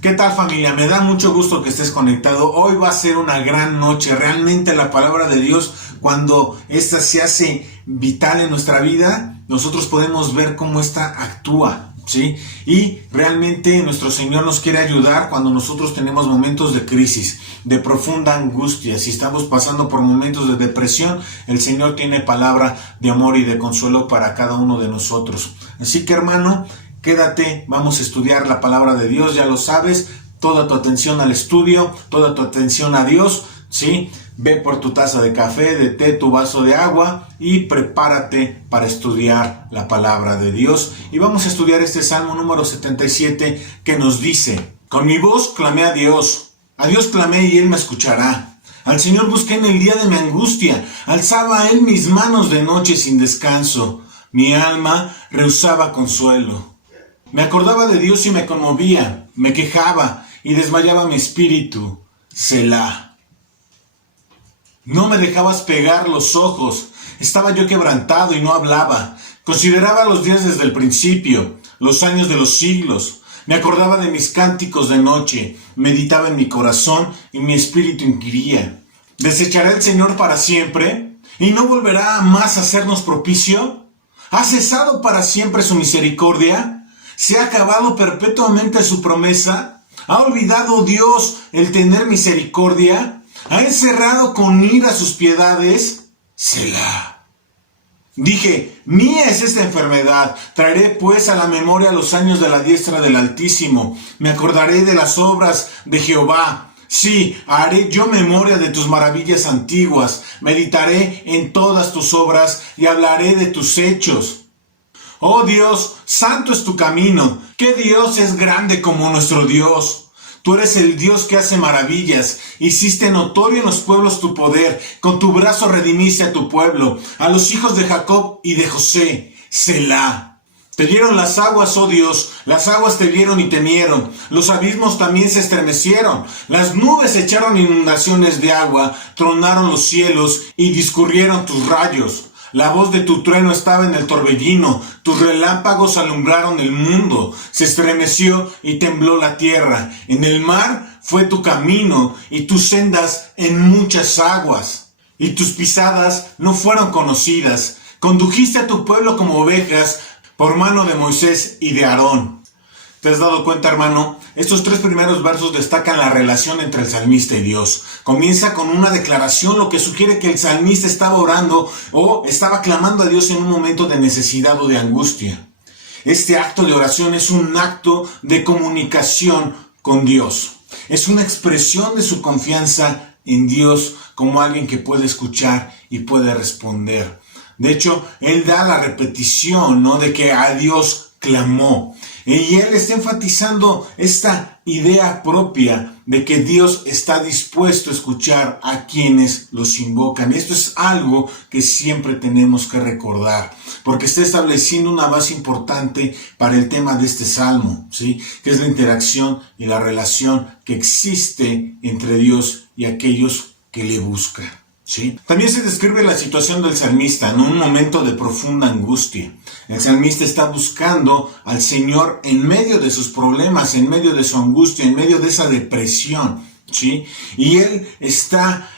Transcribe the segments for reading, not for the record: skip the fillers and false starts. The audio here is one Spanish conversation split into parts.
¿Qué tal, familia? Me da mucho gusto que estés conectado. Hoy va a ser una gran noche. Realmente la palabra de Dios, cuando ésta se hace vital en nuestra vida, nosotros podemos ver cómo ésta actúa, ¿sí? Y realmente nuestro Señor nos quiere ayudar cuando nosotros tenemos momentos de crisis, de profunda angustia. Si estamos pasando por momentos de depresión, el Señor tiene palabra de amor y de consuelo para cada uno de nosotros. Así que, hermano, quédate, vamos a estudiar la palabra de Dios, ya lo sabes, toda tu atención al estudio, toda tu atención a Dios, ¿sí? Ve por tu taza de café, de té, tu vaso de agua y prepárate para estudiar la palabra de Dios. Y vamos a estudiar este Salmo número 77 que nos dice: con mi voz clamé a Dios clamé y Él me escuchará. Al Señor busqué en el día de mi angustia, alzaba a Él mis manos de noche sin descanso. Mi alma rehusaba consuelo. Me acordaba de Dios y me conmovía, me quejaba y desmayaba mi espíritu. Selah. No me dejabas pegar los ojos, estaba yo quebrantado y no hablaba. Consideraba los días desde el principio, los años de los siglos. Me acordaba de mis cánticos de noche, meditaba en mi corazón y mi espíritu inquiría. ¿Desechará el Señor para siempre y no volverá más a hacernos propicio? ¿Ha cesado para siempre su misericordia? ¿Se ha acabado perpetuamente su promesa? ¿Ha olvidado Dios el tener misericordia? ¿Ha encerrado con ira sus piedades? Selah. Dije, mía es esta enfermedad, traeré pues a la memoria los años de la diestra del Altísimo. Me acordaré de las obras de Jehová. Sí, haré yo memoria de tus maravillas antiguas, meditaré en todas tus obras y hablaré de tus hechos. Oh Dios, santo es tu camino. ¿Qué Dios es grande como nuestro Dios? Tú eres el Dios que hace maravillas. Hiciste notorio en los pueblos tu poder. Con tu brazo redimiste a tu pueblo, a los hijos de Jacob y de José. Selah. Te dieron las aguas, oh Dios, las aguas te vieron y temieron. Los abismos también se estremecieron. Las nubes echaron inundaciones de agua, tronaron los cielos y discurrieron tus rayos. La voz de tu trueno estaba en el torbellino, tus relámpagos alumbraron el mundo, se estremeció y tembló la tierra. En el mar fue tu camino y tus sendas en muchas aguas, y tus pisadas no fueron conocidas. Condujiste a tu pueblo como ovejas por mano de Moisés y de Aarón. ¿Te has dado cuenta, hermano? Estos tres primeros versos destacan la relación entre el salmista y Dios. Comienza con una declaración, lo que sugiere que el salmista estaba orando o estaba clamando a Dios en un momento de necesidad o de angustia. Este acto de oración es un acto de comunicación con Dios. Es una expresión de su confianza en Dios como alguien que puede escuchar y puede responder. De hecho, él da la repetición, ¿no?, de que a Dios clamó. Y él está enfatizando esta idea propia de que Dios está dispuesto a escuchar a quienes los invocan. Esto es algo que siempre tenemos que recordar, porque está estableciendo una base importante para el tema de este salmo, ¿sí?, que es la interacción y la relación que existe entre Dios y aquellos que le buscan. ¿Sí? También se describe la situación del salmista en un momento de profunda angustia. El salmista está buscando al Señor en medio de sus problemas, en medio de su angustia, en medio de esa depresión, ¿sí? Y él está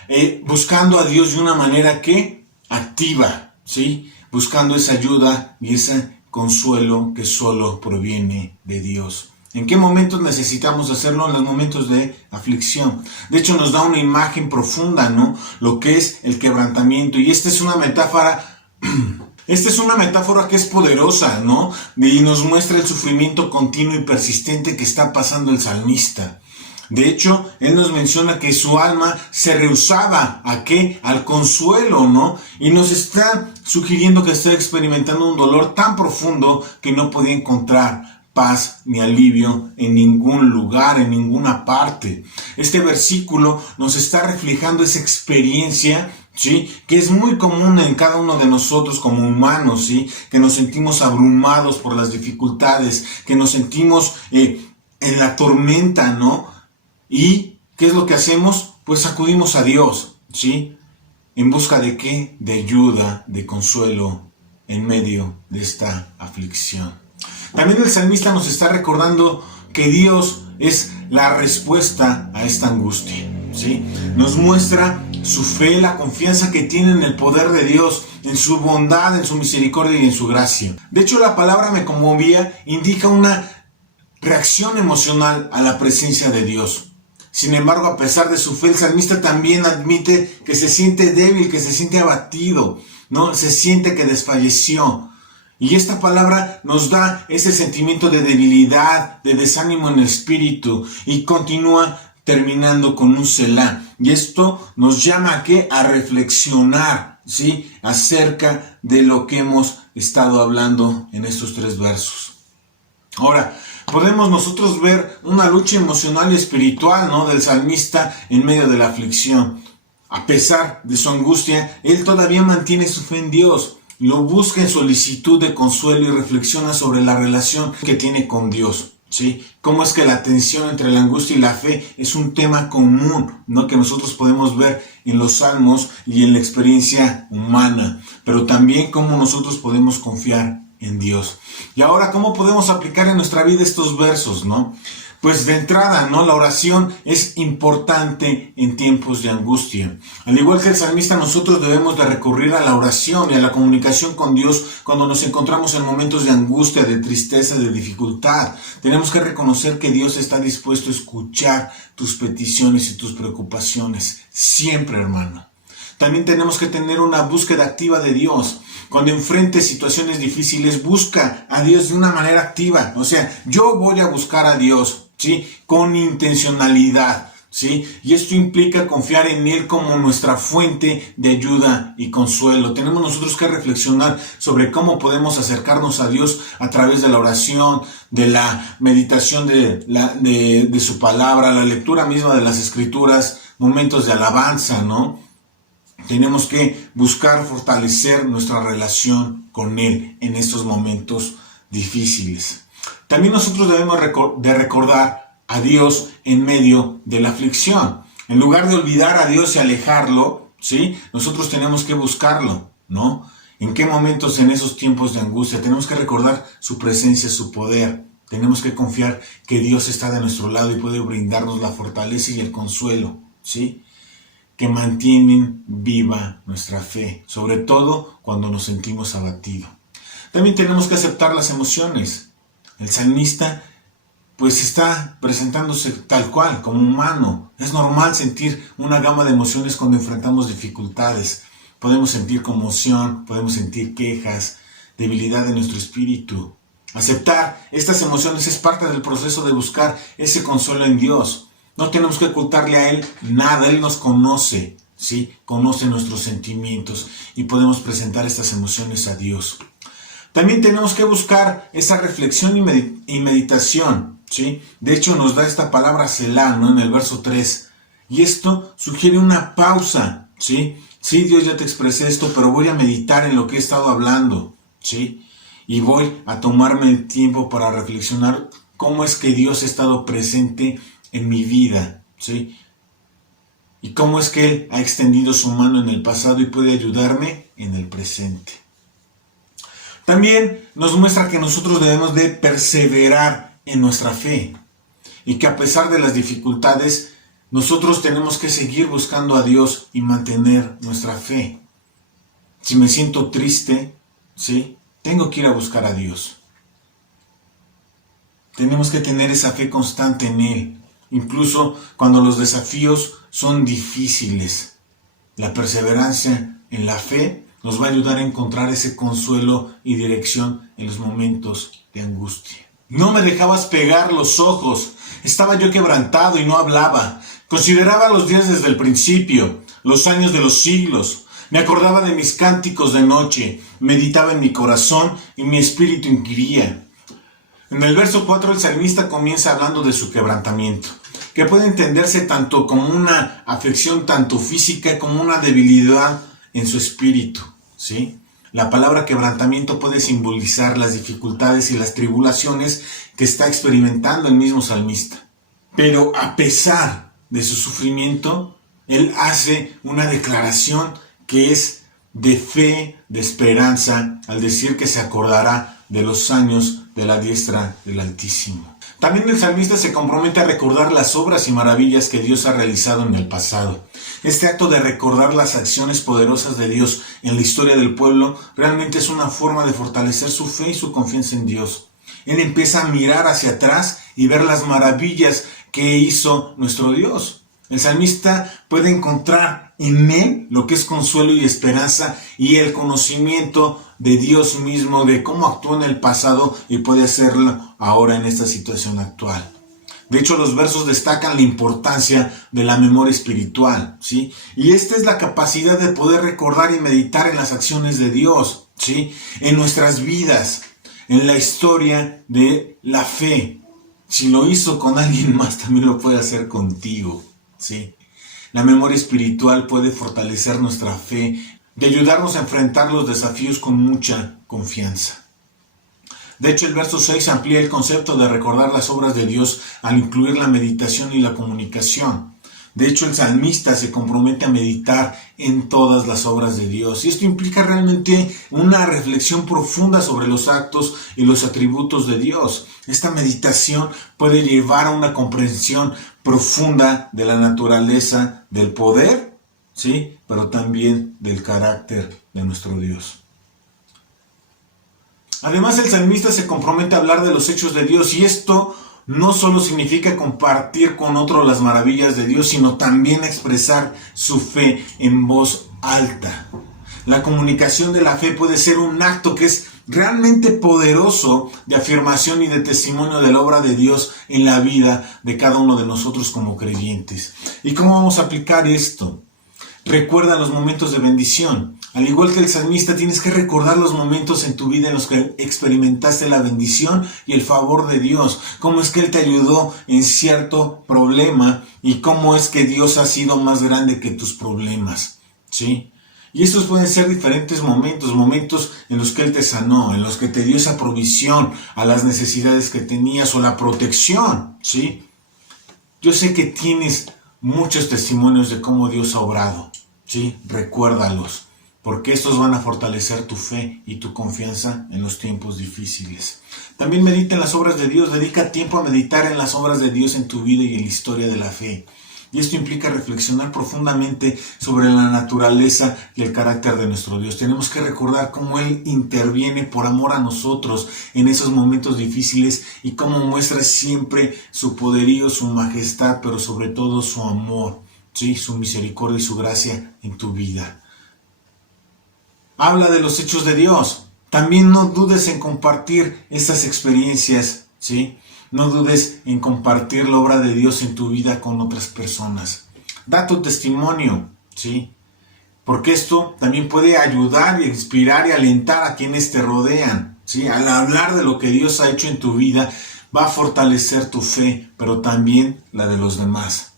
buscando a Dios de una manera que activa, ¿sí?, buscando esa ayuda y ese consuelo que solo proviene de Dios. ¿En qué momentos necesitamos hacerlo? En los momentos de aflicción. De hecho, nos da una imagen profunda, ¿no?, lo que es el quebrantamiento. Y esta es una metáfora, que es poderosa, ¿no?, y nos muestra el sufrimiento continuo y persistente que está pasando el salmista. De hecho, él nos menciona que su alma se rehusaba ¿a qué? Al consuelo, ¿no? Y nos está sugiriendo que está experimentando un dolor tan profundo que no podía encontrar paz ni alivio en ningún lugar, en ninguna parte. Este versículo nos está reflejando esa experiencia, ¿sí?, que es muy común en cada uno de nosotros como humanos, ¿sí?, que nos sentimos abrumados por las dificultades, que nos sentimos en la tormenta, ¿no? ¿Y qué es lo que hacemos? Pues acudimos a Dios, ¿sí?, ¿en busca de qué? De ayuda, de consuelo en medio de esta aflicción. También el salmista nos está recordando que Dios es la respuesta a esta angustia, ¿sí? Nos muestra su fe, la confianza que tiene en el poder de Dios, en su bondad, en su misericordia y en su gracia. De hecho, la palabra me conmovía indica una reacción emocional a la presencia de Dios. Sin embargo, a pesar de su fe, el salmista también admite que se siente débil, que se siente abatido, ¿no? Se siente que desfalleció. Y esta palabra nos da ese sentimiento de debilidad, de desánimo en el espíritu, y continúa terminando con un Selah. Y esto nos llama ¿a qué? A reflexionar, ¿sí? Acerca de lo que hemos estado hablando en estos 3 versos. Ahora, podemos nosotros ver una lucha emocional y espiritual, ¿no? Del salmista en medio de la aflicción. A pesar de su angustia, él todavía mantiene su fe en Dios. Lo busca en solicitud de consuelo y reflexiona sobre la relación que tiene con Dios, ¿sí? Cómo es que la tensión entre la angustia y la fe es un tema común, ¿no? Que nosotros podemos ver en los salmos y en la experiencia humana, pero también cómo nosotros podemos confiar en Dios. Y ahora, ¿cómo podemos aplicar en nuestra vida estos versos, no? Pues de entrada, ¿no? La oración es importante en tiempos de angustia. Al igual que el salmista, nosotros debemos de recurrir a la oración y a la comunicación con Dios cuando nos encontramos en momentos de angustia, de tristeza, de dificultad. Tenemos que reconocer que Dios está dispuesto a escuchar tus peticiones y tus preocupaciones. Siempre, hermano. También tenemos que tener una búsqueda activa de Dios. Cuando enfrentes situaciones difíciles, busca a Dios de una manera activa. O sea, yo voy a buscar a Dios, ¿sí? Con intencionalidad, ¿sí? Y esto implica confiar en Él como nuestra fuente de ayuda y consuelo. Tenemos nosotros que reflexionar sobre cómo podemos acercarnos a Dios a través de la oración, de la meditación de su palabra, la lectura misma de las Escrituras, momentos de alabanza, ¿no? Tenemos que buscar fortalecer nuestra relación con Él en estos momentos difíciles. También nosotros debemos de recordar a Dios en medio de la aflicción. En lugar de olvidar a Dios y alejarlo, ¿sí? Nosotros tenemos que buscarlo, ¿no? ¿En qué momentos en esos tiempos de angustia? Tenemos que recordar su presencia, su poder. Tenemos que confiar que Dios está de nuestro lado y puede brindarnos la fortaleza y el consuelo, ¿sí? Que mantienen viva nuestra fe, sobre todo cuando nos sentimos abatidos. También tenemos que aceptar las emociones. El salmista pues está presentándose tal cual, como humano. Es normal sentir una gama de emociones cuando enfrentamos dificultades. Podemos sentir conmoción, podemos sentir quejas, debilidad de nuestro espíritu. Aceptar estas emociones es parte del proceso de buscar ese consuelo en Dios. No tenemos que ocultarle a Él nada, Él nos conoce, ¿sí? Conoce nuestros sentimientos y podemos presentar estas emociones a Dios. También tenemos que buscar esa reflexión y meditación, ¿sí? De hecho nos da esta palabra Selah, ¿no? En el verso 3. Y esto sugiere una pausa, ¿sí? Sí, Dios, ya te expresé esto, pero voy a meditar en lo que he estado hablando, ¿sí? Y voy a tomarme el tiempo para reflexionar cómo es que Dios ha estado presente en mi vida, ¿sí? Y cómo es que Él ha extendido su mano en el pasado y puede ayudarme en el presente. También nos muestra que nosotros debemos de perseverar en nuestra fe y que a pesar de las dificultades, nosotros tenemos que seguir buscando a Dios y mantener nuestra fe. Si me siento triste, ¿sí? Tengo que ir a buscar a Dios. Tenemos que tener esa fe constante en Él. Incluso cuando los desafíos son difíciles, la perseverancia en la fe nos va a ayudar a encontrar ese consuelo y dirección en los momentos de angustia. No me dejabas pegar los ojos, estaba yo quebrantado y no hablaba. Consideraba los días desde el principio, los años de los siglos. Me acordaba de mis cánticos de noche, meditaba en mi corazón y mi espíritu inquiría. En el verso 4 el salmista comienza hablando de su quebrantamiento, que puede entenderse tanto como una afección tanto física como una debilidad en su espíritu, ¿sí? La palabra quebrantamiento puede simbolizar las dificultades y las tribulaciones que está experimentando el mismo salmista. Pero a pesar de su sufrimiento, él hace una declaración que es de fe, de esperanza, al decir que se acordará de los años de la diestra del Altísimo. También el salmista se compromete a recordar las obras y maravillas que Dios ha realizado en el pasado. Este acto de recordar las acciones poderosas de Dios en la historia del pueblo realmente es una forma de fortalecer su fe y su confianza en Dios. Él empieza a mirar hacia atrás y ver las maravillas que hizo nuestro Dios. El salmista puede encontrar en él lo que es consuelo y esperanza y el conocimiento de Dios mismo, de cómo actuó en el pasado y puede hacerlo ahora en esta situación actual. De hecho, los versos destacan la importancia de la memoria espiritual, ¿sí? Y esta es la capacidad de poder recordar y meditar en las acciones de Dios, ¿sí? En nuestras vidas, en la historia de la fe. Si lo hizo con alguien más, también lo puede hacer contigo, ¿sí? La memoria espiritual puede fortalecer nuestra fe, de ayudarnos a enfrentar los desafíos con mucha confianza. De hecho, el verso 6 amplía el concepto de recordar las obras de Dios al incluir la meditación y la comunicación. De hecho, el salmista se compromete a meditar en todas las obras de Dios. Y esto implica realmente una reflexión profunda sobre los actos y los atributos de Dios. Esta meditación puede llevar a una comprensión profunda de la naturaleza del poder, ¿sí? Pero también del carácter de nuestro Dios. Además, el salmista se compromete a hablar de los hechos de Dios, y esto no solo significa compartir con otros las maravillas de Dios, sino también expresar su fe en voz alta. La comunicación de la fe puede ser un acto que es realmente poderoso de afirmación y de testimonio de la obra de Dios en la vida de cada uno de nosotros como creyentes. ¿Y cómo vamos a aplicar esto? Recuerda los momentos de bendición. Al igual que el salmista, tienes que recordar los momentos en tu vida en los que experimentaste la bendición y el favor de Dios. Cómo es que Él te ayudó en cierto problema y cómo es que Dios ha sido más grande que tus problemas, ¿sí? Y estos pueden ser diferentes momentos en los que Él te sanó, en los que te dio esa provisión a las necesidades que tenías o la protección, ¿sí? Yo sé que tienes muchos testimonios de cómo Dios ha obrado, ¿sí? Recuérdalos, porque estos van a fortalecer tu fe y tu confianza en los tiempos difíciles. También medita en las obras de Dios, dedica tiempo a meditar en las obras de Dios en tu vida y en la historia de la fe. Y esto implica reflexionar profundamente sobre la naturaleza y el carácter de nuestro Dios. Tenemos que recordar cómo Él interviene por amor a nosotros en esos momentos difíciles y cómo muestra siempre su poderío, su majestad, pero sobre todo su amor, ¿sí? Su misericordia y su gracia en tu vida. Habla de los hechos de Dios. También no dudes en compartir estas experiencias, ¿sí? No dudes en compartir la obra de Dios en tu vida con otras personas. Da tu testimonio, ¿sí? Porque esto también puede ayudar, inspirar y alentar a quienes te rodean, ¿sí? Al hablar de lo que Dios ha hecho en tu vida, va a fortalecer tu fe, pero también la de los demás.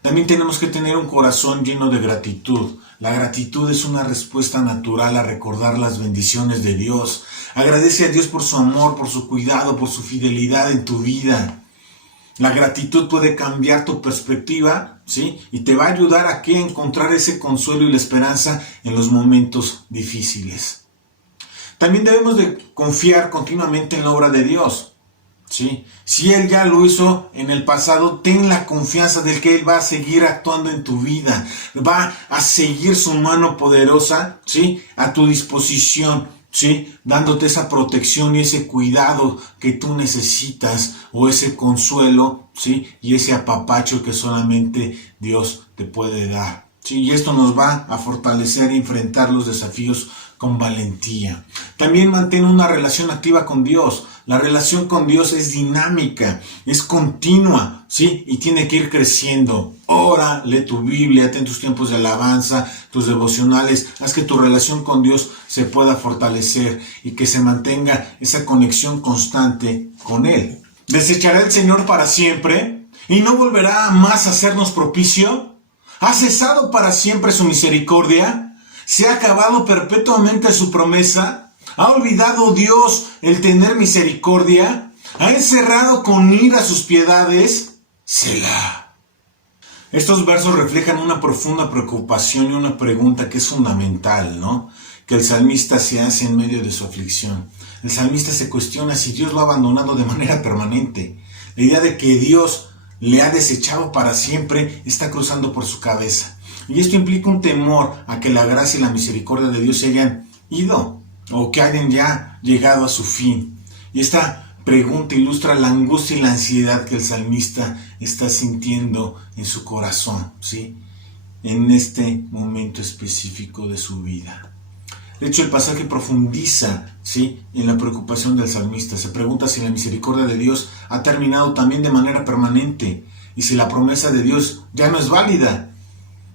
También tenemos que tener un corazón lleno de gratitud. La gratitud es una respuesta natural a recordar las bendiciones de Dios. Agradece a Dios por su amor, por su cuidado, por su fidelidad en tu vida. La gratitud puede cambiar tu perspectiva, ¿sí? Y te va a ayudar a encontrar ese consuelo y la esperanza en los momentos difíciles. También debemos de confiar continuamente en la obra de Dios, ¿sí? Si Él ya lo hizo en el pasado, ten la confianza de que Él va a seguir actuando en tu vida, va a seguir su mano poderosa, ¿sí? A tu disposición, ¿sí? Dándote esa protección y ese cuidado que tú necesitas, o ese consuelo, ¿sí? Y ese apapacho que solamente Dios te puede dar, ¿sí? Y esto nos va a fortalecer y enfrentar los desafíos con valentía. También mantén una relación activa con Dios. La relación con Dios es dinámica, es continua, ¿sí? Y tiene que ir creciendo. Ora, lee tu Biblia, ten tus tiempos de alabanza, tus devocionales. Haz que tu relación con Dios se pueda fortalecer y que se mantenga esa conexión constante con Él. ¿Desechará el Señor para siempre y no volverá más a hacernos propicio? ¿Ha cesado para siempre su misericordia? ¿Se ha acabado perpetuamente su promesa? ¿Ha olvidado Dios el tener misericordia? ¿Ha encerrado con ira sus piedades? Selah. Estos versos reflejan una profunda preocupación y una pregunta que es fundamental, ¿no? Que el salmista se hace en medio de su aflicción. el salmista se cuestiona si Dios lo ha abandonado de manera permanente. La idea de que Dios le ha desechado para siempre está cruzando por su cabeza. Y esto implica un temor a que la gracia y la misericordia de Dios se hayan ido o que hayan ya llegado a su fin. Y esta pregunta ilustra la angustia y la ansiedad que el salmista está sintiendo en su corazón, ¿sí? En este momento específico de su vida. De hecho, el pasaje profundiza, ¿sí?, en la preocupación del salmista. Se pregunta si la misericordia de Dios ha terminado también de manera permanente y si la promesa de Dios ya no es válida.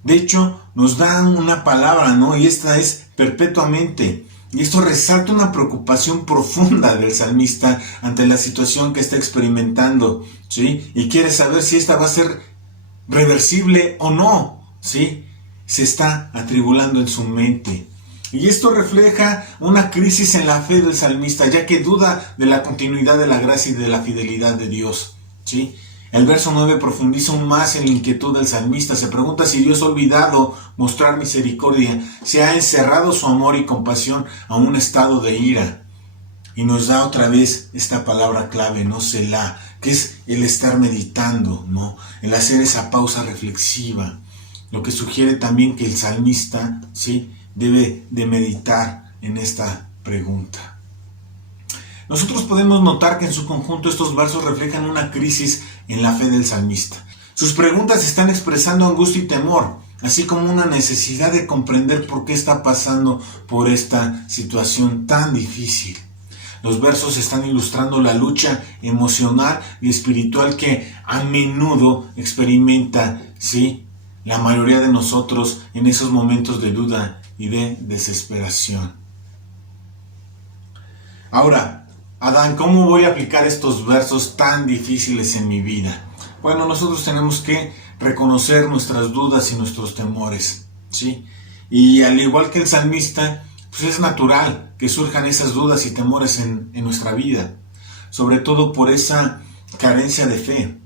De hecho, nos dan una palabra, ¿no? Y esta es perpetuamente. Y esto resalta una preocupación profunda del salmista ante la situación que está experimentando, ¿sí? Y quiere saber si esta va a ser reversible o no, ¿sí? Se está atribulando en su mente. Y esto refleja una crisis en la fe del salmista, ya que duda de la continuidad de la gracia y de la fidelidad de Dios, ¿sí? El verso 9 profundiza aún más en la inquietud del salmista. Se pregunta si Dios ha olvidado mostrar misericordia, si ha encerrado su amor y compasión a un estado de ira. Y nos da otra vez esta palabra clave, ¿no? Selah, que es el estar meditando, ¿no? El hacer esa pausa reflexiva. Lo que sugiere también que el salmista, ¿sí?, debe de meditar en esta pregunta. Nosotros podemos notar que en su conjunto estos versos reflejan una crisis en la fe del salmista. Sus preguntas están expresando angustia y temor, así como una necesidad de comprender por qué está pasando por esta situación tan difícil. Los versos están ilustrando la lucha emocional y espiritual que a menudo experimenta, ¿sí?, la mayoría de nosotros en esos momentos de duda y de desesperación. Ahora, Adán, ¿cómo voy a aplicar estos versos tan difíciles en mi vida? Bueno, nosotros tenemos que reconocer nuestras dudas y nuestros temores, ¿sí? Y al igual que el salmista, pues es natural que surjan esas dudas y temores en nuestra vida, sobre todo por esa carencia de fe.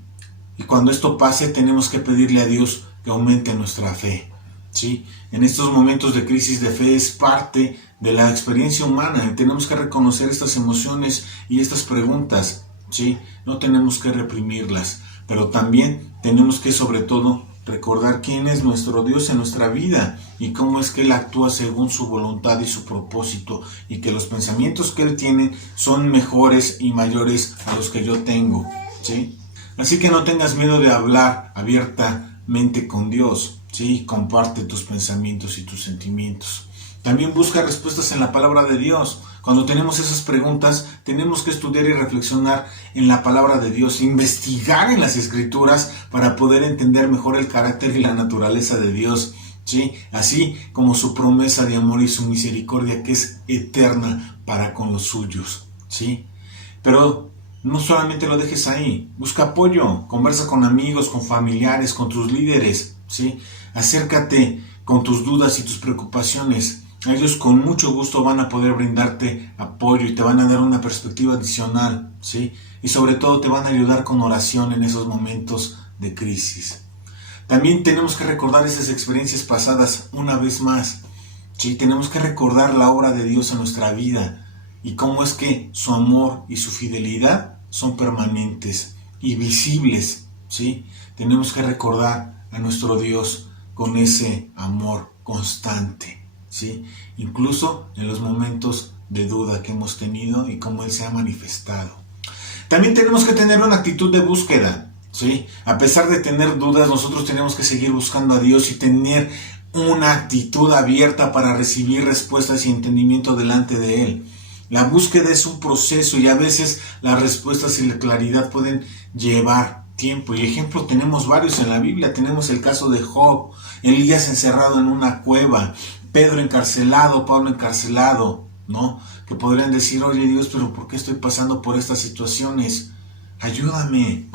Y cuando esto pase, tenemos que pedirle a Dios que aumente nuestra fe, ¿sí? En estos momentos de crisis de fe es parte de la experiencia humana y tenemos que reconocer estas emociones y estas preguntas, ¿sí? No tenemos que reprimirlas, pero también tenemos que, sobre todo, recordar quién es nuestro Dios en nuestra vida y cómo es que Él actúa según su voluntad y su propósito, y que los pensamientos que Él tiene son mejores y mayores a los que yo tengo, ¿sí? Así que no tengas miedo de hablar abiertamente con Dios, ¿sí? Comparte tus pensamientos y tus sentimientos. También busca respuestas en la palabra de Dios. Cuando tenemos esas preguntas, tenemos que estudiar y reflexionar en la palabra de Dios, investigar en las Escrituras para poder entender mejor el carácter y la naturaleza de Dios, ¿sí? Así como su promesa de amor y su misericordia, que es eterna para con los suyos, ¿sí? Pero no solamente lo dejes ahí, busca apoyo, conversa con amigos, con familiares, con tus líderes, ¿sí? Acércate con tus dudas y tus preocupaciones. Ellos con mucho gusto van a poder brindarte apoyo y te van a dar una perspectiva adicional, ¿sí? Y sobre todo te van a ayudar con oración en esos momentos de crisis. También tenemos que recordar esas experiencias pasadas una vez más, ¿sí? Tenemos que recordar la obra de Dios en nuestra vida y cómo es que su amor y su fidelidad son permanentes y visibles, ¿sí? Tenemos que recordar a nuestro Dios con ese amor constante, ¿sí? Incluso en los momentos de duda que hemos tenido y cómo Él se ha manifestado. También tenemos que tener una actitud de búsqueda, ¿sí? A pesar de tener dudas, nosotros tenemos que seguir buscando a Dios y tener una actitud abierta para recibir respuestas y entendimiento delante de Él. La búsqueda es un proceso y a veces las respuestas y la claridad pueden llevar tiempo. Y ejemplo tenemos varios en la Biblia. Tenemos el caso de Job, Elías encerrado en una cueva, Pedro encarcelado, Pablo encarcelado, ¿no? Que podrían decir, oye Dios, pero ¿por qué estoy pasando por estas situaciones? Ayúdame.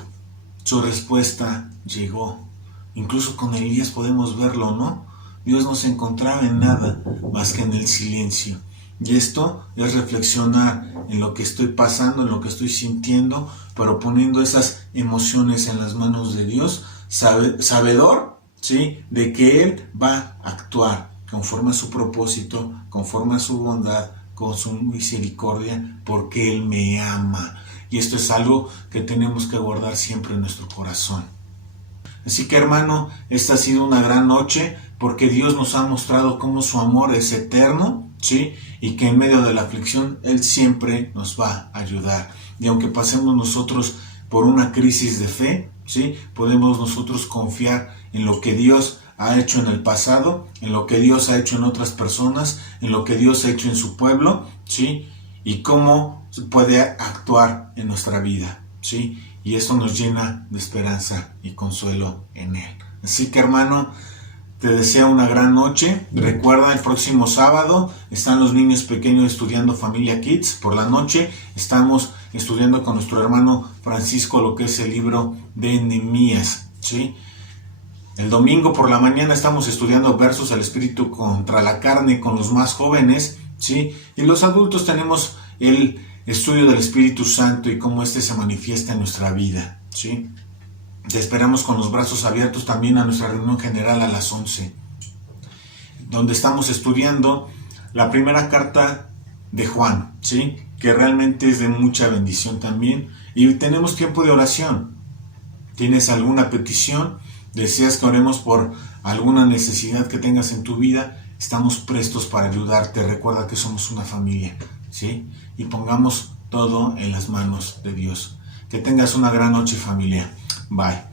Su respuesta llegó. Incluso con Elías podemos verlo, ¿no? Dios no se encontraba en nada más que en el silencio. Y esto es reflexionar en lo que estoy pasando, en lo que estoy sintiendo, pero poniendo esas emociones en las manos de Dios, sabedor, ¿sí?, de que Él va a actuar conforme a su propósito, conforme a su bondad, con su misericordia, porque Él me ama. Y esto es algo que tenemos que guardar siempre en nuestro corazón. Así que, hermano, esta ha sido una gran noche, porque Dios nos ha mostrado cómo su amor es eterno, ¿sí? Y que en medio de la aflicción Él siempre nos va a ayudar. Y aunque pasemos nosotros por una crisis de fe, ¿sí? Podemos nosotros confiar en lo que Dios ha hecho en el pasado, en lo que Dios ha hecho en otras personas, en lo que Dios ha hecho en su pueblo, ¿sí? Y cómo puede actuar en nuestra vida, ¿sí? Y esto nos llena de esperanza y consuelo en Él. Así que, hermano, te deseo una gran noche. Recuerda, el próximo sábado están los niños pequeños estudiando Familia Kids. Por la noche estamos estudiando con nuestro hermano Francisco lo que es el libro de Nehemías, ¿sí? El domingo por la mañana estamos estudiando versos al espíritu contra la carne con los más jóvenes, ¿sí? Y los adultos tenemos el estudio del Espíritu Santo y cómo éste se manifiesta en nuestra vida, ¿sí? Te esperamos con los brazos abiertos también a nuestra reunión general a las 11, donde estamos estudiando la primera carta de Juan, ¿sí? Que realmente es de mucha bendición también. Y tenemos tiempo de oración. ¿Tienes alguna petición? ¿Deseas que oremos por alguna necesidad que tengas en tu vida? Estamos prestos para ayudarte. Recuerda que somos una familia, ¿sí? Y pongamos todo en las manos de Dios. Que tengas una gran noche, familia. Bye.